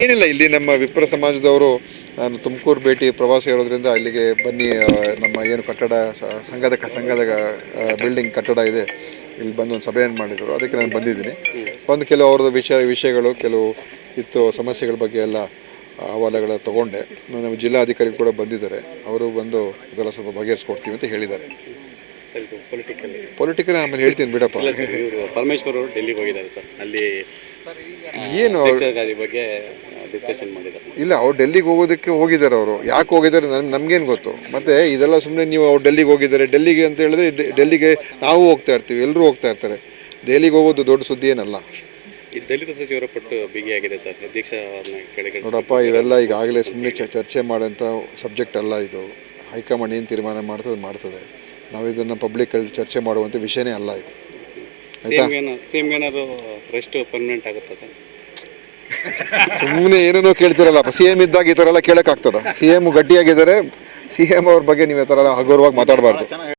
ಏನಿಲ್ಲ ಇಲ್ಲಿ ನಮ್ಮ ವಿಪ್ರ ಸಮಾಜದವರು ನಾನು ತುಮಕೂರು ಭೇಟಿ ಪ್ರವಾಸ ಇರೋದ್ರಿಂದ ಅಲ್ಲಿಗೆ ಬನ್ನಿ ನಮ್ಮ ಏನು ಕಟ್ಟಡ ಸಂಘದ ಸಂಘದ ಬಿಲ್ಡಿಂಗ್ ಕಟ್ಟಡ ಇದೆ. ಇಲ್ಲಿ ಬಂದು ಒಂದು ಸಭೆಯನ್ನು ಮಾಡಿದರು. ಅದಕ್ಕೆ ನಾನು ಬಂದಿದ್ದೀನಿ. ಬಂದು ಕೆಲವು ಅವ್ರದ್ದು ವಿಷಯ ವಿಷಯಗಳು ಕೆಲವು ಇತ್ತು ಸಮಸ್ಯೆಗಳ ಬಗ್ಗೆ ಎಲ್ಲ ಅಹವಾಲುಗಳ ತಗೊಂಡೆ. ನಮ್ಮ ಜಿಲ್ಲಾಧಿಕಾರಿ ಕೂಡ ಬಂದಿದ್ದಾರೆ. ಅವರು ಬಂದು ಇದೆಲ್ಲ ಸ್ವಲ್ಪ ಬಗೆಹರಿಸ್ಕೊಡ್ತೀವಿ ಅಂತ ಹೇಳಿದ್ದಾರೆ. ಪೊಲಿಟಿಕಲ್ ಪೊಲಿಟಿಕಲ್ ಆಮೇಲೆ ಹೇಳ್ತೀನಿ ಬಿಡಪ್ಪ. ಇಲ್ಲ ಸರ್ ಇವರು ಪರಮೇಶ್ವರ್ ಅವರು ಡೆಲ್ಲಿಗೆ ಹೋಗಿದ್ದಾರೆ ಸರ್. ಅಲ್ಲಿ ಏನು ಬಗ್ಗೆ ಡಿಸ್ಕಷನ್ ಮಾಡಿದ್ದಾರೆ. ಇಲ್ಲ ಅವ್ರು ಡೆಲ್ಲಿಗೆ ಹೋಗೋದಕ್ಕೆ ಹೋಗಿದ್ದಾರೆ ಅವರು. ಯಾಕೆ ಹೋಗಿದ್ದಾರೆ ನಮ್ಗೇನು ಗೊತ್ತು. ಮತ್ತೆ ಇದೆಲ್ಲ ಸುಮ್ಮನೆ ನೀವು ಅವ್ರು ಡೆಲ್ಲಿಗೆ ಹೋಗಿದ್ದಾರೆ. ಡೆಲ್ಲಿಗೆ ಅಂತ ಹೇಳಿದ್ರೆ ಡೆಲ್ಲಿಗೆ ನಾವು ಹೋಗ್ತಾ ಇರ್ತೀವಿ. ಎಲ್ಲರೂ ಹೋಗ್ತಾ ಇರ್ತಾರೆ. ದೆಹಲಿಗೆ ಹೋಗೋದು ದೊಡ್ಡ ಸುದ್ದಿ ಏನಲ್ಲ. ಈ ದಲಿತ ಸಚಿವರ ಪಟ್ಟು ಬಿಗಿಯಾಗಿದೆ ಸರ್ ಕೆಳಗೆ ನೋಡಪ್ಪ ಇವೆಲ್ಲ ಈಗಾಗಲೇ ಸುಮ್ಮನೆ ಚರ್ಚೆ ಮಾಡೋಂಥ ಸಬ್ಜೆಕ್ಟ್ ಅಲ್ಲ ಇದು. ಹೈಕಮಾಂಡ್ ಏನು ತೀರ್ಮಾನ ಮಾಡ್ತದೆ ಮಾಡ್ತದೆ. ನಾವು ಇದನ್ನು ಪಬ್ಲಿಕಲ್ಲಿ ಚರ್ಚೆ ಮಾಡುವಂಥ ವಿಷಯನೇ ಅಲ್ಲ ಇದು. ಆಯ್ತಾ? ಸೇಮ್ ಏನ ಸೇಮ್ ಏನಾದ್ರು ರೆಸ್ಟ್ ಪರ್ಮನೆಂಟ್ ಆಗುತ್ತಾ ಸರ್? ಸುಮ್ಮನೆ ಏನೇನೋ ಕೇಳ್ತಿರಲ್ಲಪ್ಪ ಸಿ ಎಂ ಇದ್ದಾಗ ಈ ಥರ ಎಲ್ಲ ಕೇಳೋಕ್ಕಾಗ್ತದ? ಸಿ ಎಂ ಗಟ್ಟಿಯಾಗಿದ್ದಾರೆ ಸಿ ಎಂ ಅವ್ರ ಬಗ್ಗೆ ನೀವು ಈ ಥರ ಹಗುರವಾಗಿ ಮಾತಾಡಬಾರ್ದು.